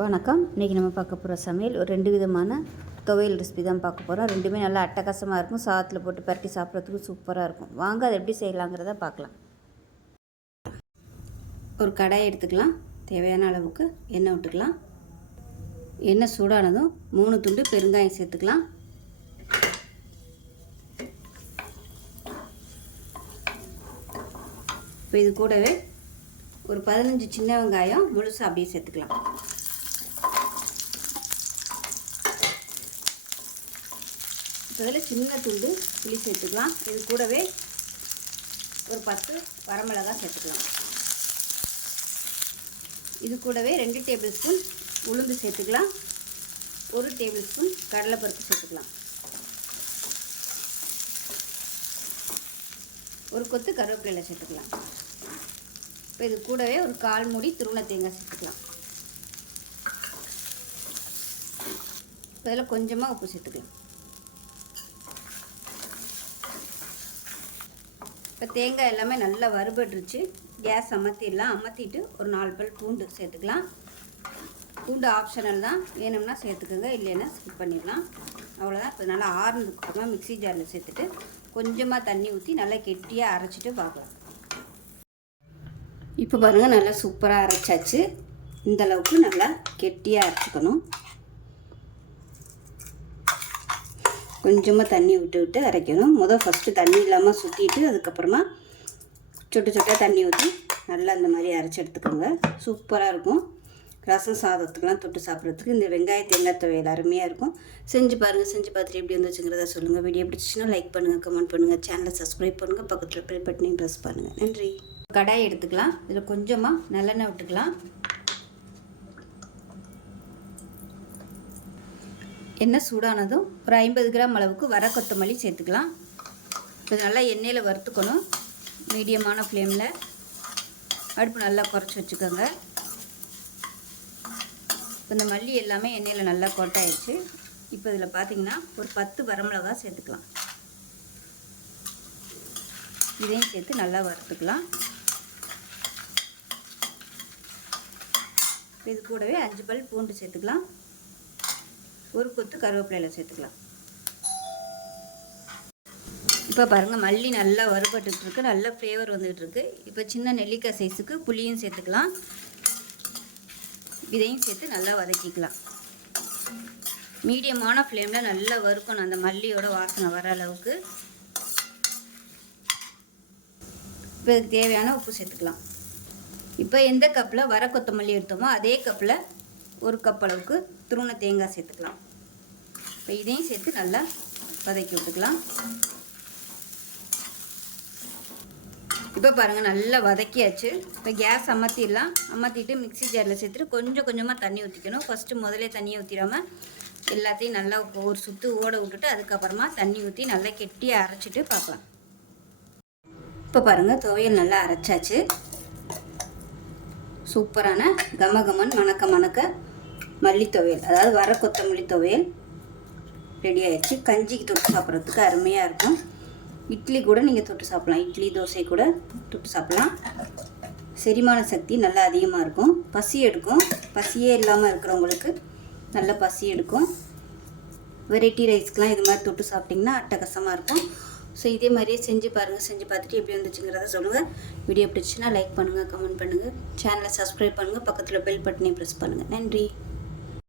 வணக்கம். இன்றைக்கி நம்ம பார்க்க போகிற சமையல் ஒரு 2 விதமான துவையல் ரெசிபி தான் பார்க்க போகிறோம். ரெண்டுமே நல்லா அட்டகாசமாக இருக்கும். சாதத்தில் போட்டு பரட்டி சாப்பிட்றதுக்கு சூப்பராக இருக்கும். வாங்க அதை எப்படி செய்யலாங்கிறத பார்க்கலாம். ஒரு கடாயை எடுத்துக்கலாம். தேவையான அளவுக்கு எண்ணெய் விட்டுக்கலாம். எண்ணெய் சூடானதும் 3 துண்டு பெருங்காயம் சேர்த்துக்கலாம். இப்போ இது கூடவே ஒரு 15 சின்ன வெங்காயம் முழுசாக அப்படியே சேர்த்துக்கலாம். இதில் சின்ன துண்டு புளி சேர்த்துக்கலாம். இது கூடவே ஒரு 10 வரமிளகாய் சேர்த்துக்கலாம். இது கூடவே 2 டேபிள் ஸ்பூன் உளுந்து சேர்த்துக்கலாம். 1 டேபிள் ஸ்பூன் கடலைப்பருப்பு சேர்த்துக்கலாம். ஒரு கொத்து கருவேப்பிலை சேர்த்துக்கலாம். இப்போ இது கூடவே ஒரு 1/4 மூடி துருவன தேங்காய் சேர்த்துக்கலாம். இதில் கொஞ்சமாக உப்பு சேர்த்துக்கலாம். இப்போ தேங்காய் எல்லாமே நல்லா வறுபட்டுருச்சு. கேஸ் அமர்த்திடலாம். அமர்த்திட்டு ஒரு 4 பல் பூண்டு சேர்த்துக்கலாம். பூண்டு ஆப்ஷனல் தான், வேணும்னா சேர்த்துக்கோங்க, இல்லைன்னா ஸ்கிப் பண்ணிடலாம். அவ்வளோதான். இப்போ நல்லா ஆறுனதுக்கு அப்புறமா மிக்ஸி ஜாரில் சேர்த்துட்டு கொஞ்சமாக தண்ணி ஊற்றி நல்லா கெட்டியாக அரைச்சிட்டு பார்க்கலாம். இப்போ பாருங்கள், நல்லா சூப்பராக அரைச்சாச்சு. இந்தளவுக்கு நல்லா கெட்டியாக அரைச்சிக்கணும். கொஞ்சமாக தண்ணி விட்டு அரைக்கணும். ஃபஸ்ட்டு தண்ணி இல்லாமல் சுற்றிட்டு அதுக்கப்புறமா சொட்டு சொட்டாக தண்ணி ஊற்றி நல்லா அந்த மாதிரி அரைச்சி எடுத்துக்கோங்க. சூப்பராக இருக்கும். ரசம் சாதத்துக்கெலாம் தொட்டு சாப்பிட்றதுக்கு இந்த வெங்காய தேங்காய் துவையல் அருமையாக இருக்கும். செஞ்சு பாருங்கள். செஞ்சு பார்த்துட்டு எப்படி வந்துச்சுங்கிறத சொல்லுங்கள். வீடியோ பிடிச்சிச்சின்னா லைக் பண்ணுங்கள், கமெண்ட் பண்ணுங்கள், சேனலை சப்ஸ்கிரைப் பண்ணுங்கள், பக்கத்தில் பெல் பட்டனையும் ப்ரெஸ் பண்ணுங்கள். நன்றி. கடாய் எடுத்துக்கலாம். இதில் கொஞ்சமாக நல்லெண்ணெய் விட்டுக்கலாம். எண்ணெய் சூடானதும் ஒரு 50 கிராம் அளவுக்கு வர கொத்தமல்லி சேர்த்துக்கலாம். இது நல்லா எண்ணெயில் வறுத்துக்கணும். மீடியமான ஃப்ளேமில் அடுப்பு நல்லா குறைச்சி வச்சுக்கோங்க. இப்போ இந்த மல்லி எல்லாமே எண்ணெயில் நல்லா கொட்டாயிடுச்சு. இப்போ இதில் பார்த்திங்கன்னா ஒரு 10 வரமிளகாய் சேர்த்துக்கலாம். இதையும் சேர்த்து நல்லா வறுத்துக்கலாம். இது கூடவே 5 பல் பூண்டு சேர்த்துக்கலாம். ஒரு கொத்து கருவேப்பிலையில் சேர்த்துக்கலாம். இப்போ பாருங்கள், மல்லி நல்லா வறுபட்டுருக்கு. நல்ல ஃப்ளேவர் வந்துகிட்ருக்கு. இப்போ சின்ன நெல்லிக்காய் சைஸுக்கு புளியும் சேர்த்துக்கலாம். இதையும் சேர்த்து நல்லா வதக்கிக்கலாம். மீடியமான ஃப்ளேமில் நல்லா வறுக்கணும், அந்த மல்லியோட வாசனை வர அளவுக்கு. இப்போ இதுக்கு தேவையான உப்பு சேர்த்துக்கலாம். இப்போ எந்த கப்பில் வர கொத்தமல்லி எடுத்தோமோ அதே கப்பில் 1 கப் அளவுக்கு துருவன தேங்காய் சேர்த்துக்கலாம். இப்போ இதையும் சேர்த்து நல்லா வதக்கி விட்டுக்கலாம். இப்போ பாருங்கள், நல்லா வதக்கியாச்சு. இப்போ கேஸ் அமர்த்திடலாம். அமர்த்திட்டு மிக்ஸி ஜாரில் சேர்த்துட்டு கொஞ்சம் கொஞ்சமாக தண்ணி ஊற்றிக்கணும். ஃபஸ்ட்டு முதலே தண்ணியை ஊற்றிடாமல் எல்லாத்தையும் நல்லா ஒரு சுற்று ஓட விட்டுட்டு அதுக்கப்புறமா தண்ணி ஊற்றி நல்லா கெட்டியாக அரைச்சிட்டு பார்க்கலாம். இப்போ பாருங்கள், துவையல் நல்லா அரைச்சாச்சு. சூப்பரான கமகமன் மணக்க மல்லி துவையல், அதாவது வர கொத்தமல்லி துவையல் ரெடி ஆகிடுச்சு. கஞ்சிக்கு தொட்டு சாப்பிட்றதுக்கு அருமையாக இருக்கும். இட்லி கூட நீங்கள் தொட்டு சாப்பிட்லாம். இட்லி தோசை கூட தொட்டு சாப்பிட்லாம். செரிமான சக்தி நல்லா அதிகமாக இருக்கும். பசி எடுக்கும். பசியே இல்லாமல் இருக்கிறவங்களுக்கு நல்ல பசி எடுக்கும். வெரைட்டி ரைஸ்க்கெலாம் இது மாதிரி தொட்டு சாப்பிட்டிங்கன்னா அட்டகாசமாக இருக்கும். ஸோ இதே மாதிரியே செஞ்சு பாருங்கள். செஞ்சு பார்த்துட்டு எப்படி வந்துச்சுங்கிறத சொல்லுங்கள். வீடியோ பிடிச்சின்னா லைக் பண்ணுங்கள், கமெண்ட் பண்ணுங்கள், சேனலை சப்ஸ்கிரைப் பண்ணுங்கள், பக்கத்தில் பெல் பட்டனையும் ப்ரெஸ் பண்ணுங்கள். நன்றி.